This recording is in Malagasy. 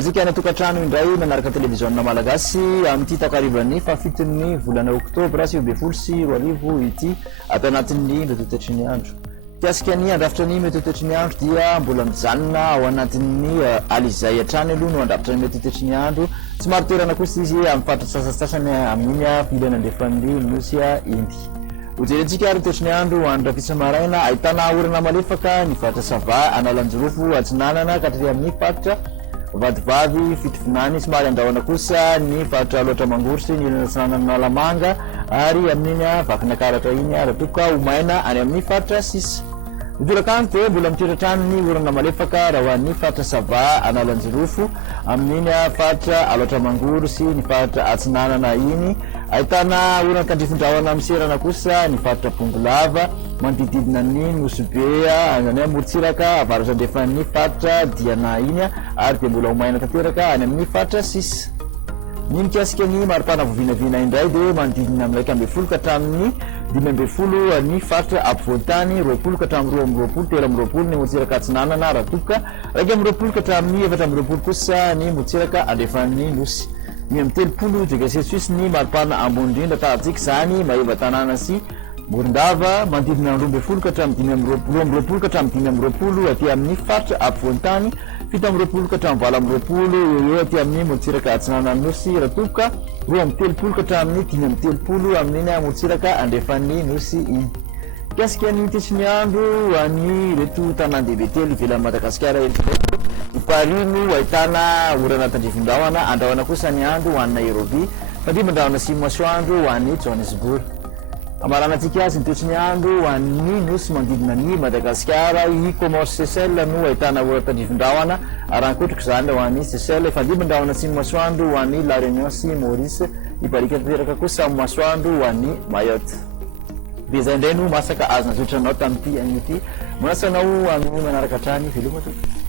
Mandratsika anatokatrano indray manaraka televizionna malagasy amin'ity takaribany fafitony volana Oktobra 2024 ity atao anatin'ny metotetry ny andro. Kiasika ny andrafitra ny metotetry ny andro dia mbola mijanona ao anatin'ny alizay atrany aloha no andrafitra ny metotetry ny andro. Somary toerana kosa izy amin'ny faritra sasasasany amin'iny filana andefan'ny nosy indy. Ujerentsika ary toetry ny andro andra fitsamaraina ahitana orana malefaka ny faritra Sava Analanjorofo Atsinanana katry amin'ny faritra Vadivavy Fitovinany somary andrahona kosa ny faritra Loatra Mangoritsy ny Atsinanana Lamanga ary amin'iny Vakinakaratra iny Ratoka Omaina any amin'ny faritra Sisa. Idolakanto dia mbola miteratrano ny orana malefaka raha hoan'ny faritra Sava Analanjorofo amin'iny faritra Loatra Mangoritsy ny faritra Atsinanana iny. Ahitana orana tandrifondrahona miserana kosa ny faritra Pongolava manodididina ny Nosibea any Moritsiraka avaratra andrefan'ny faritra Diana iny ary dia mbola omaina tanteraka any amin'ny faritra Sisa. Ny mikasika ny maripana vovinavina indray dia manodidina amin'ny 20 ka hatramin'ny 15 ny faritra Ampovoantany, 20 ka hatramin'ny 20, 13 ny Moritsiraka Atsinanana Ratoka, 20 ka hatramin'ny 14 kosa ny Moritsiraka andrefan'ny Nosy. Ny amin'ny 30 degré Celsius ny maripana ambony indrindra tahantsika izany Maeva Tanàna sy Morondava manodidina 12 ka hatramin'ny 20 ka hatramin'ny 20 aty amin'ny faritra Ampovoantany, 17 ka hatramin'ny 20 eo aty amin'ny Moritsiraka Atsinanana Nosy Ratoka, 30 ka hatramin'ny 30 amin'ny Moritsiraka andrefan'ny Nosy iny. Kasika ny toetry ny andro any reto tanàn-dehibe telo ivelan'i Madagasikara eto. Parino ahitana orana tandrifondrahona andrahona kosa ny andro ho an'ny Nairobi, fandrimandrahona sy masoandro ho an'ny Johannesburg. Amaranantsika azy ny toetry ny andro ho an'ny nosy manodidina ny Madagasikara, i Comores Seychelles no ahitana orana tandrifondrahona arankotraka izany ho an'ny Seychelles, fandrimandrahona sy masoandro ho an'ny La Réunion sy Maurice, ibarika tanteraka kosa masoandro ho an'ny Mayotte. Dia izay indray no masaka azo nazotra anao tamin'ity an'ity. Manasanao amin'ny manaraka hatrany veloma tokoa.